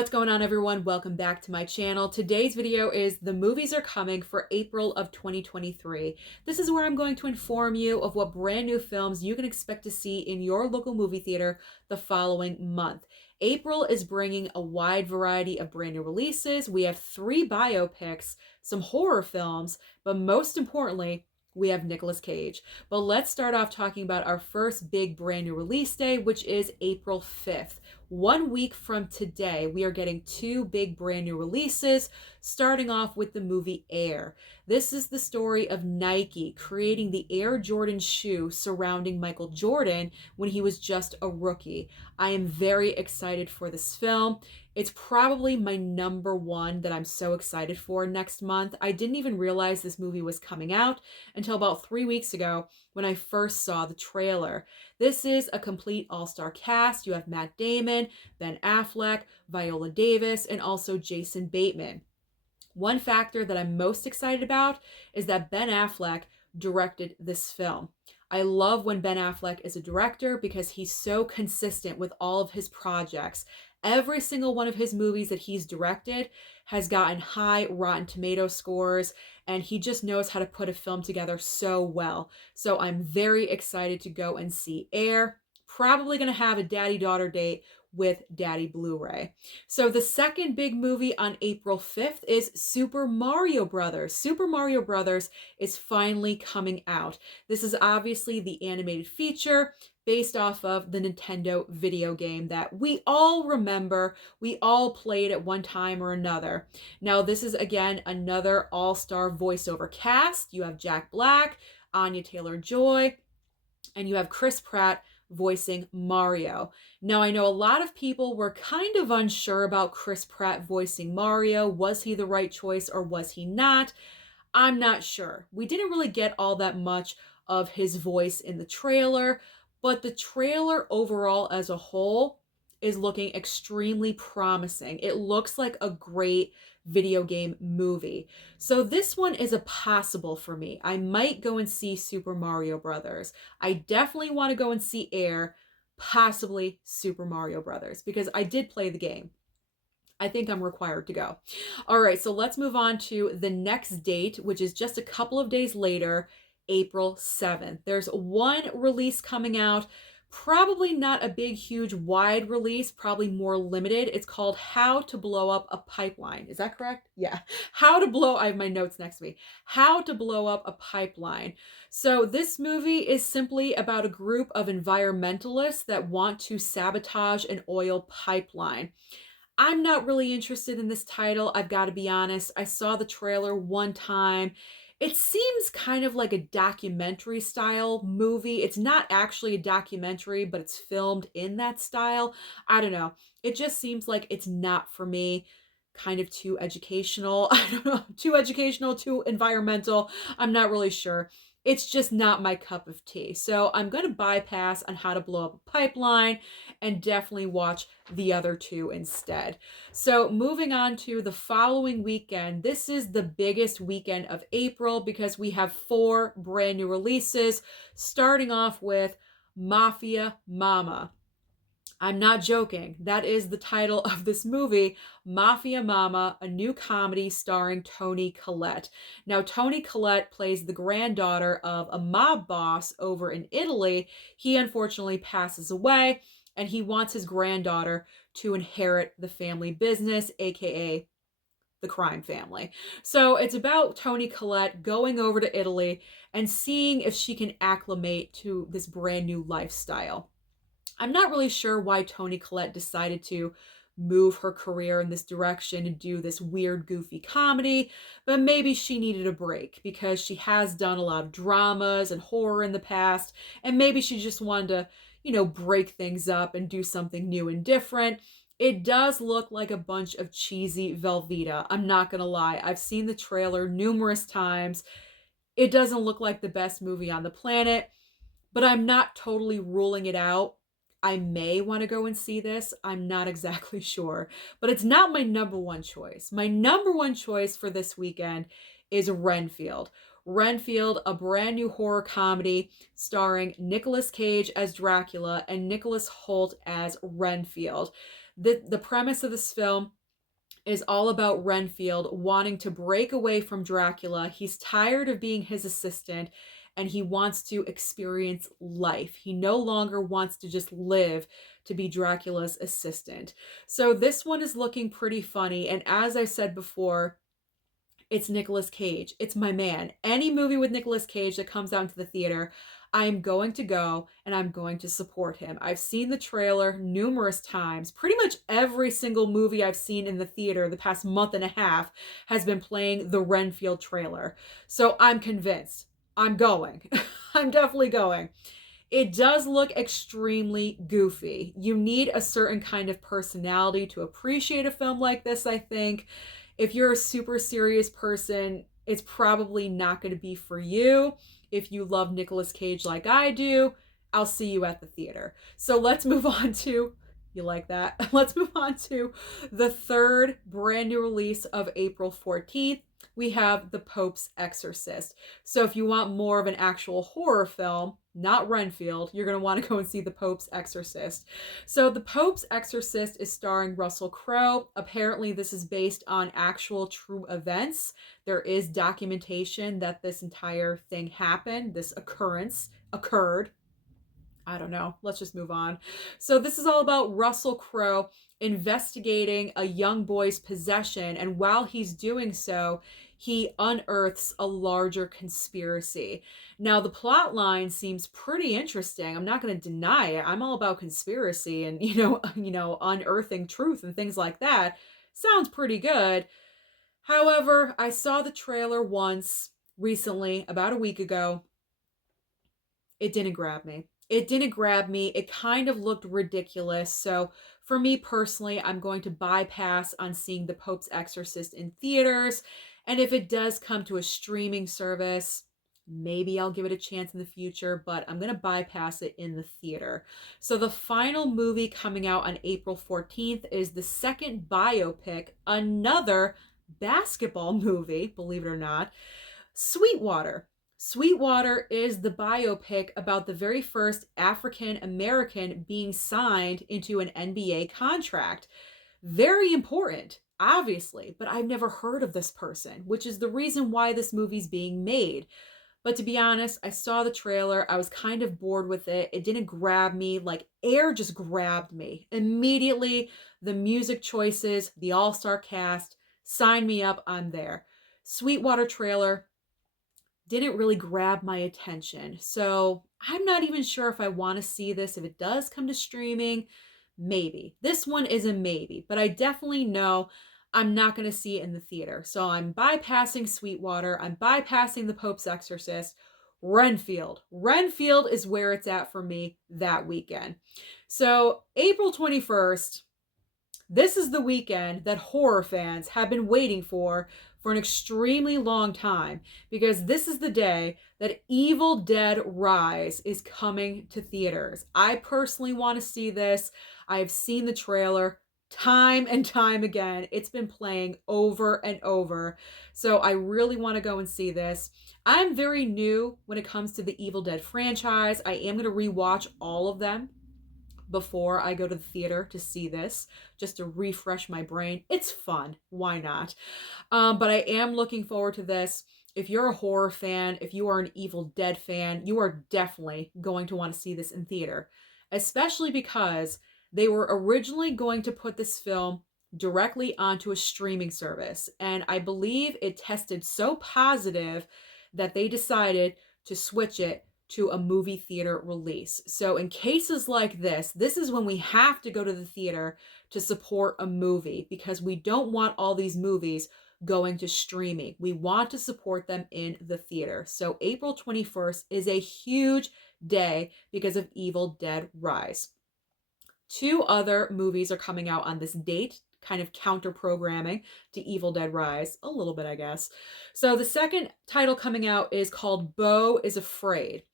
What's going on, everyone? Welcome back to my channel. Today's video is the movies are coming for April of 2023. This is where I'm going to inform you of what brand new films you can expect to see in your local movie theater the following month. April is bringing a wide variety of brand new releases. We have 3 biopics, some horror films, but most importantly, we have Nicolas Cage. But let's start off talking about our first big brand new release day, which is April 5th. 1 week from today, we are getting 2 big brand new releases, starting off with the movie Air. This is the story of Nike creating the Air Jordan shoe surrounding Michael Jordan when he was just a rookie. I am very excited for this film. It's probably my number one that I'm so excited for next month. I didn't even realize this movie was coming out until about 3 weeks ago when I first saw the trailer. This is a complete all-star cast. You have Matt Damon, Ben Affleck, Viola Davis, and also Jason Bateman. One factor that I'm most excited about is that Ben Affleck directed this film. I love when Ben Affleck is a director because he's so consistent with all of his projects. Every single one of his movies that he's directed has gotten high Rotten Tomato scores, and he just knows how to put a film together so well. So I'm very excited to go and see Air. Probably going to have a daddy-daughter date with Daddy Blu-ray. So the second big movie on April 5th is Super Mario Brothers. Super Mario Brothers is finally coming out. This is obviously the animated feature based off of the Nintendo video game that we all remember, we all played at one time or another. Now, this is again another all-star voiceover cast. You have Jack Black, Anya Taylor-Joy, and you have Chris Pratt voicing Mario. Now, I know a lot of people were kind of unsure about Chris Pratt voicing Mario. Was he the right choice or was he not? I'm not sure. We didn't really get all that much of his voice in the trailer, but the trailer overall as a whole is looking extremely promising. It looks like a great video game movie. So this one is a possible for me. I might go and see Super Mario Brothers. I definitely want to go and see Air, possibly Super Mario Brothers, because I did play the game. I think I'm required to go. All right, so let's move on to the next date, which is just a couple of days later, April 7th. There's one release coming out, probably not a big, huge, wide release, probably more limited. It's called How to Blow Up a Pipeline. Is that correct? Yeah. I have my notes next to me. How to Blow Up a Pipeline. So this movie is simply about a group of environmentalists that want to sabotage an oil pipeline. I'm not really interested in this title, I've got to be honest. I saw the trailer one time. It seems kind of like a documentary style movie. It's not actually a documentary, but it's filmed in that style. I don't know. It just seems like it's not for me. Kind of too educational. I don't know. Too educational, too environmental. I'm not really sure. It's just not my cup of tea. So I'm going to bypass on How to Blow Up a Pipeline and definitely watch the other 2 instead. So moving on to the following weekend, this is the biggest weekend of April because we have 4 brand new releases, starting off with Mafia Mama. I'm not joking. That is the title of this movie, Mafia Mama, a new comedy starring Toni Collette. Now, Toni Collette plays the granddaughter of a mob boss over in Italy. He unfortunately passes away, and he wants his granddaughter to inherit the family business, aka the crime family. So it's about Toni Collette going over to Italy and seeing if she can acclimate to this brand new lifestyle. I'm not really sure why Toni Collette decided to move her career in this direction and do this weird, goofy comedy, but maybe she needed a break because she has done a lot of dramas and horror in the past, and maybe she just wanted to, break things up and do something new and different. It does look like a bunch of cheesy Velveeta. I'm not gonna lie. I've seen the trailer numerous times. It doesn't look like the best movie on the planet, but I'm not totally ruling it out. I may want to go and see this. I'm not exactly sure, but it's not my number one choice. My number one choice for this weekend is Renfield. Renfield, a brand new horror comedy starring Nicolas Cage as Dracula and Nicholas Hoult as Renfield. The premise of this film is all about Renfield wanting to break away from Dracula. He's tired of being his assistant and he wants to experience life. He no longer wants to just live to be Dracula's assistant. So this one is looking pretty funny. And as I said before, it's Nicolas Cage. It's my man. Any movie with Nicolas Cage that comes out into the theater, I'm going to go and I'm going to support him. I've seen the trailer numerous times. Pretty much every single movie I've seen in the theater the past month and a half has been playing the Renfield trailer. So I'm convinced. I'm going. I'm definitely going. It does look extremely goofy. You need a certain kind of personality to appreciate a film like this, I think. If you're a super serious person, it's probably not going to be for you. If you love Nicolas Cage like I do, I'll see you at the theater. So let's move on to, you like that? Let's move on to the third brand new release of April 14th. We have The Pope's Exorcist. So if you want more of an actual horror film, not Renfield, you're going to want to go and see The Pope's Exorcist. So The Pope's Exorcist is starring Russell Crowe. Apparently this is based on actual true events. There is documentation that this entire thing happened, this occurrence occurred. I don't know. Let's just move on. So this is all about Russell Crowe investigating a young boy's possession, and while he's doing so, he unearths a larger conspiracy. Now, the plot line seems pretty interesting. I'm not going to deny it. I'm all about conspiracy and, unearthing truth and things like that. Sounds pretty good. However, I saw the trailer once recently, about a week ago. It didn't grab me. It didn't grab me. It kind of looked ridiculous. So for me personally, I'm going to bypass on seeing The Pope's Exorcist in theaters. And if it does come to a streaming service, maybe I'll give it a chance in the future, but I'm going to bypass it in the theater. So the final movie coming out on April 14th is the second biopic, another basketball movie, believe it or not, Sweetwater. Sweetwater is the biopic about the very first African American being signed into an NBA contract. Very important, obviously, but I've never heard of this person, which is the reason why this movie's being made. But to be honest, I saw the trailer. I was kind of bored with it. It didn't grab me. Like air just grabbed me. Immediately, the music choices, the all-star cast, sign me up, I'm there. Sweetwater trailer didn't really grab my attention. So I'm not even sure if I want to see this. If it does come to streaming, maybe. This one is a maybe, but I definitely know I'm not going to see it in the theater. So I'm bypassing Sweetwater. I'm bypassing The Pope's Exorcist. Renfield. Renfield is where it's at for me that weekend. So April 21st, this is the weekend that horror fans have been waiting for an extremely long time, because this is the day that Evil Dead Rise is coming to theaters. I personally want to see this. I have seen the trailer time and time again. It's been playing over and over. So I really want to go and see this. I'm very new when it comes to the Evil Dead franchise. I am going to rewatch all of them before I go to the theater to see this, just to refresh my brain. It's fun. Why not? But I am looking forward to this. If you're a horror fan, if you are an Evil Dead fan, you are definitely going to want to see this in theater, especially because they were originally going to put this film directly onto a streaming service. And I believe it tested so positive that they decided to switch it to a movie theater release. So in cases like this is when we have to go to the theater to support a movie, because we don't want all these movies going to streaming. We want to support them in the theater. So April 21st is a huge day because of Evil Dead Rise. 2 other movies are coming out on this date, kind of counter programming to Evil Dead Rise, a little bit, I guess. So the second title coming out is called Beau Is Afraid.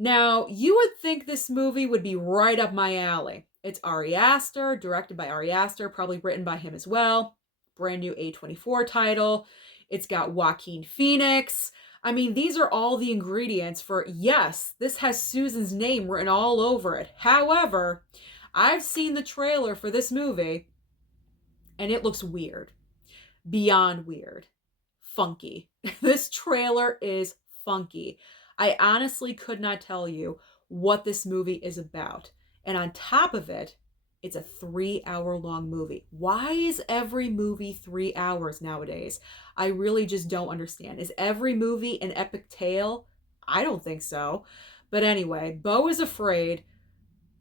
Now, you would think this movie would be right up my alley. It's Ari Aster, directed by Ari Aster, probably written by him as well. Brand new A24 title. It's got Joaquin Phoenix. I mean, these are all the ingredients for, yes, this has Susan's name written all over it. However, I've seen the trailer for this movie and it looks weird. Beyond weird. Funky. This trailer is funky. I honestly could not tell you what this movie is about. And on top of it, it's a 3 hour long movie. Why is every movie 3 hours nowadays? I really just don't understand. Is every movie an epic tale? I don't think so. But anyway, Beau Is Afraid.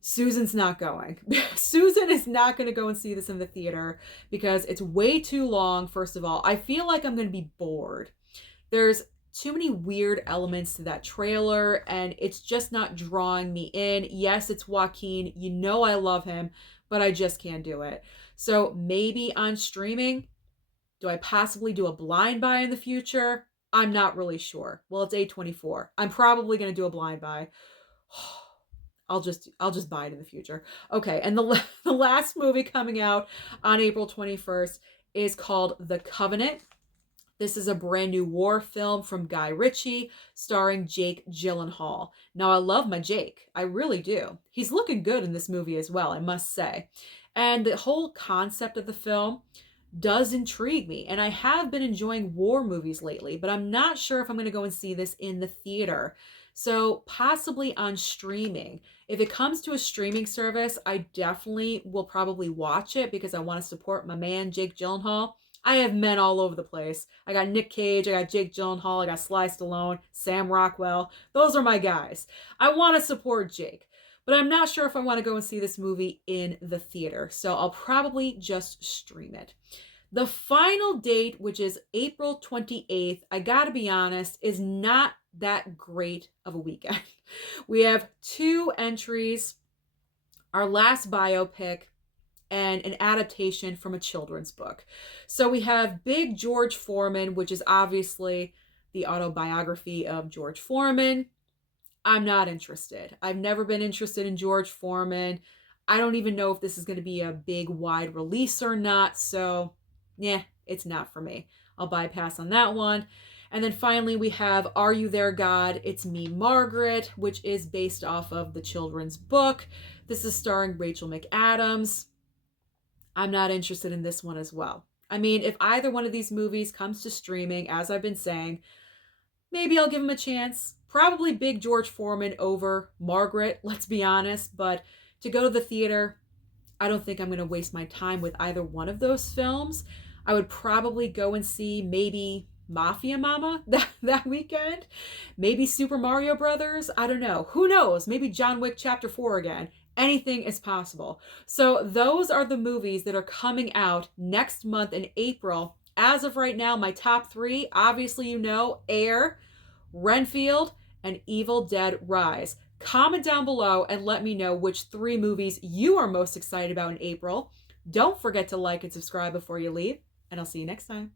Susan's not going. Susan is not going to go and see this in the theater because it's way too long, first of all. I feel like I'm going to be bored. There's too many weird elements to that trailer, and it's just not drawing me in. Yes, it's Joaquin. You know I love him, but I just can't do it. So maybe on streaming, do I possibly do a blind buy in the future? I'm not really sure. Well, it's A24. I'm probably going to do a blind buy. I'll just buy it in the future. Okay, and the last movie coming out on April 21st is called The Covenant. This is a brand new war film from Guy Ritchie starring Jake Gyllenhaal. Now, I love my Jake. I really do. He's looking good in this movie as well, I must say. And the whole concept of the film does intrigue me. And I have been enjoying war movies lately, but I'm not sure if I'm going to go and see this in the theater. So possibly on streaming. If it comes to a streaming service, I definitely will probably watch it because I want to support my man, Jake Gyllenhaal. I have men all over the place. I got Nick Cage, I got Jake Gyllenhaal, I got Sly Stallone, Sam Rockwell. Those are my guys. I want to support Jake, but I'm not sure if I want to go and see this movie in the theater. So I'll probably just stream it. The final date, which is April 28th, I gotta be honest, is not that great of a weekend. We have 2 entries, our last biopic, and an adaptation from a children's book. So we have Big George Foreman, which is obviously the autobiography of George Foreman. I'm not interested. I've never been interested in George Foreman. I don't even know if this is going to be a big wide release or not. So, yeah, it's not for me. I'll bypass on that one. And then finally we have Are You There, God? It's Me, Margaret, which is based off of the children's book. This is starring Rachel McAdams. I'm not interested in this one as well. I mean, if either one of these movies comes to streaming, as I've been saying, maybe I'll give them a chance. Probably Big George Foreman over Margaret, let's be honest. But to go to the theater, I don't think I'm going to waste my time with either one of those films. I would probably go and see maybe Mafia Mama that weekend. Maybe Super Mario Brothers. I don't know. Who knows? Maybe John Wick Chapter 4 again. Anything is possible. So those are the movies that are coming out next month in April. As of right now, my top 3, obviously you know, Air, Renfield, and Evil Dead Rise. Comment down below and let me know which 3 movies you are most excited about in April. Don't forget to like and subscribe before you leave, and I'll see you next time.